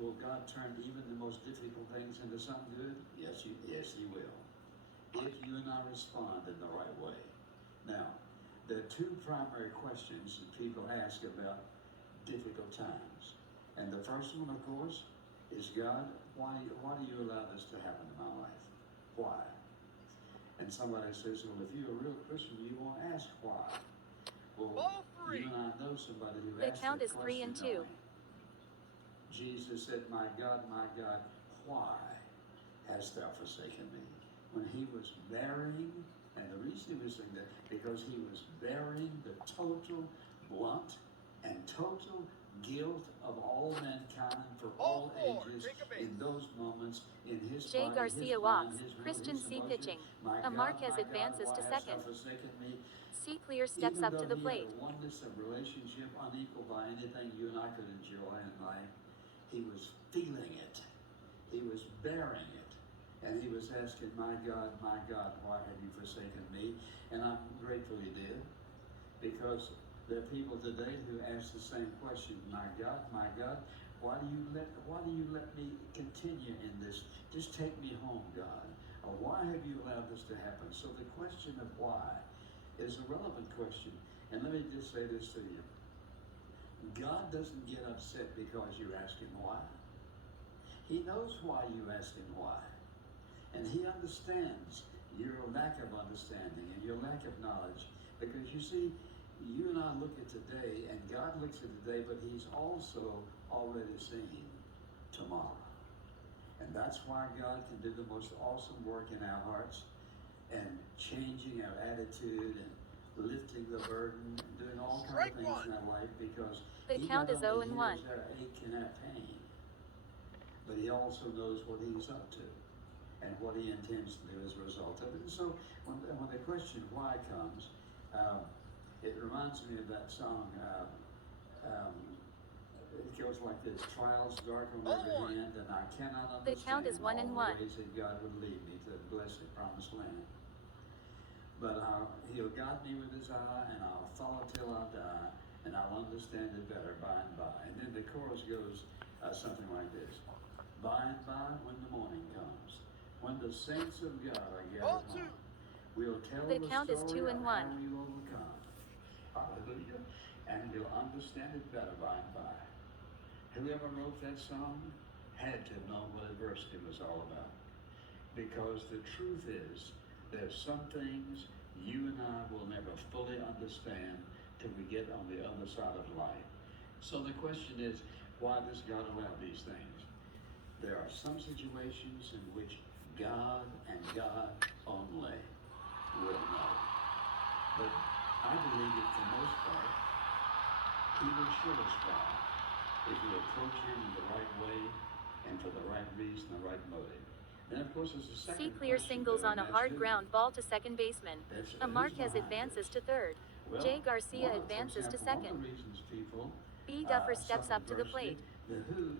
will God turn even the most difficult things into something good? Yes, He will. If you and I respond in the right way. Now, there are two primary questions that people ask about difficult times. And the first one, of course, is God, why do you allow this to happen in my life? Why? And somebody says, well, if you're a real Christian, you won't ask why. Well, you and I know somebody who asked that question. The count is 3 and 2. Jesus said, my God, why hast thou forsaken me? When he was bearing, and the reason he was saying that, because he was bearing the total blunt and total guilt of all mankind for all ages in those moments in his Jay body, Garcia his walks, mind, his will, Christian his C emotion. pitching. My A God, Marquez my God, advances why to hast thou second. forsaken me? C Clear steps Even up though to the he plate. had a oneness of relationship unequaled by anything you and I could enjoy in life, he was feeling it. He was bearing it. And he was asking, my God, why have you forsaken me? And I'm grateful he did. Because there are people today who ask the same question, my God, why do you let me continue in this? Just take me home, God. Or why have you allowed this to happen? So the question of why is a relevant question. And let me just say this to you. God doesn't get upset because you ask him why. He knows why you ask him why. And he understands your lack of understanding and your lack of knowledge. Because you see, you and I look at today, and God looks at today, but he's also already seeing tomorrow. And that's why God can do the most awesome work in our hearts and changing our attitude and lifting the burden and doing all kinds of things in our life, because the he count not is 0 only and 1. hears our ache and our pain, but he also knows what he's up to and what he intends to do as a result of it. And so when the question why comes, it reminds me of that song. It goes like this: trials darken every hand, and I cannot understand the count is 1 and all 1. the ways that God would lead me to the blessed promised land. But he'll guide me with his eye, and I'll follow till I die, and I'll understand it better by and by. And then the chorus goes something like this: by and by, when the morning comes, when the saints of God are gathered home, we'll tell The the count is story 2 of and how 1. we overcome. Hallelujah. And you'll understand it better by and by. Whoever wrote that song had to have known what adversity was all about. Because the truth is, there's some things you and I will never fully understand till we get on the other side of life. So the question is, why does God allow these things? There are some situations in which God and God only will know. But I believe that for the most part, he will show us why if we approach him in the right way and for the right reason, the right motive. Then, of course, there's a second C Clear question, singles on a and hard that's ground ball to second baseman. A Marquez advances to third. well, Jay Garcia for advances to example, one of second. the reasons people B Duffer steps suffer up to the adversity, plate. the who